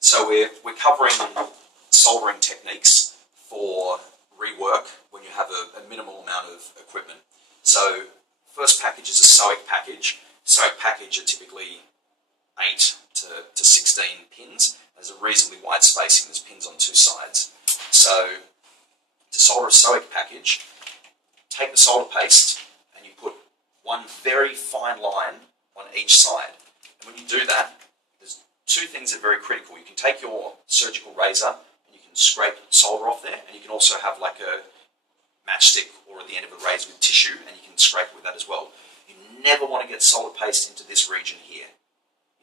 So we're covering soldering techniques for rework when you have a minimal amount of equipment. So first package is a SOIC package. SOIC package are typically 8 to 16 pins. There's a reasonably wide spacing. There's pins on two sides. So to solder a SOIC package, take the solder paste and you put one very fine line on each side. And when you do that, there's two things that are very critical. You can take your surgical razor and you can scrape solder off there, and you can also have like a matchstick or at the end of a razor with tissue, and you can scrape with that as well. You never want to get solder paste into this region here.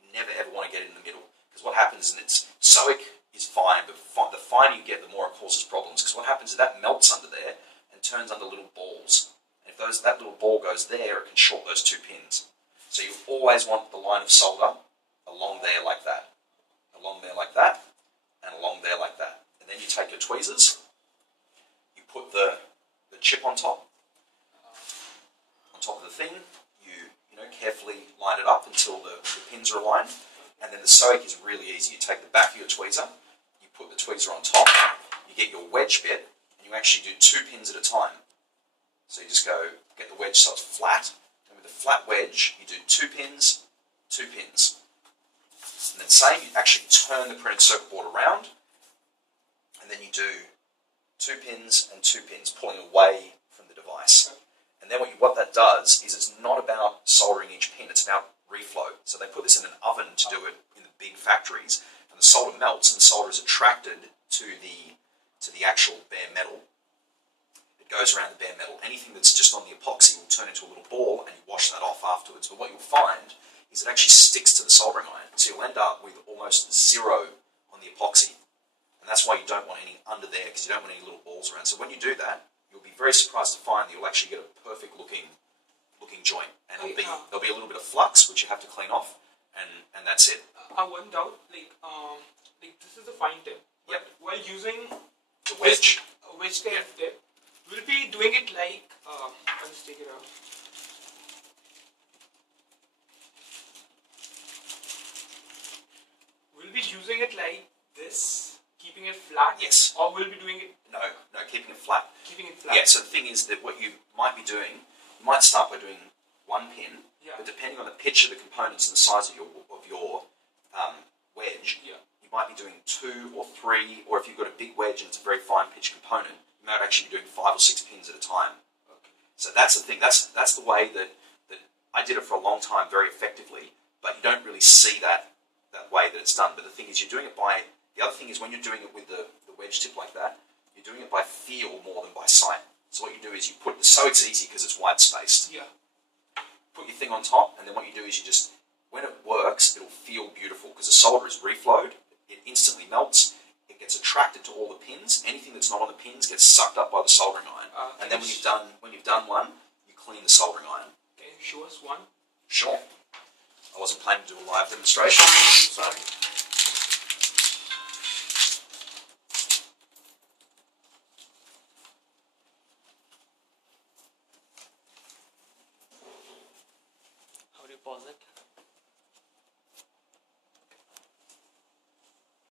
You never ever want to get it in the middle, because what happens is it's SOIC is fine, but the finer you get, the more it causes problems, because what happens is that melts under there and turns under little balls. And if that little ball goes there, it can short those two pins. So you always want the line of solder along there like that, along there like that, and along there like that. And then you take your tweezers, you put the chip on top of the thing, you know, carefully line it up until the pins are aligned, and then the SOIC is really easy. You take the back of your tweezer, you put the tweezer on top, you get your wedge bit, and you actually do 2 pins at a time. So you just go, get the wedge so it's flat, and with the flat wedge, you do 2 pins, 2 pins. And then same, you actually turn the printed circuit board around, and then you do 2 pins and 2 pins, pulling away from the device. And then what that does is it's not about soldering each pin, it's about reflow. So they put this in an oven to do it in the big factories, and the solder melts, and the solder is attracted to the actual bare metal. It goes around the bare metal. Anything that's just on the epoxy will turn into a little ball, and you wash that off afterwards. But what you'll find is it actually sticks to the soldering iron, so you'll end up with almost 0 on the epoxy. And that's why you don't want any under there, because you don't want any little balls around. So when you do that, you'll be very surprised to find that you'll actually get a perfect looking joint, and there'll be a little bit of flux which you have to clean off, and that's it. One doubt, like this is a fine tip. Yep. While using The wedge. a wedge kind of tip, we'll be doing it like I'll just take it out. We'll be using it like this, keeping it flat. Yes. Or we'll be doing it. No, keeping it flat. Keeping it flat. Yeah. So the thing is that what you might be doing, you might start by doing 1 pin, but depending on the pitch of the components and the size of your wedge, you might be doing 2 or 3, or if you've got a big wedge and it's a very fine pitch component, you might actually be doing 5 or 6 pins at a time. Okay. So that's the thing. That's the way that I did it for a long time, very effectively. But you don't really see that way that it's done. But the thing is, you're doing it by. The other thing is when you're doing it with the wedge tip like that, you're doing it by feel more than by sight. So what you do is you put so it's easy because it's wide spaced. Yeah. Put your thing on top, and then what you do is you just, when it works, it'll feel beautiful because the solder is reflowed. It instantly melts. It gets attracted to all the pins. Anything that's not on the pins gets sucked up by the soldering iron. And then when you've done one, you clean the soldering iron. Can you show us one? Sure. I wasn't planning to do a live demonstration. Sorry.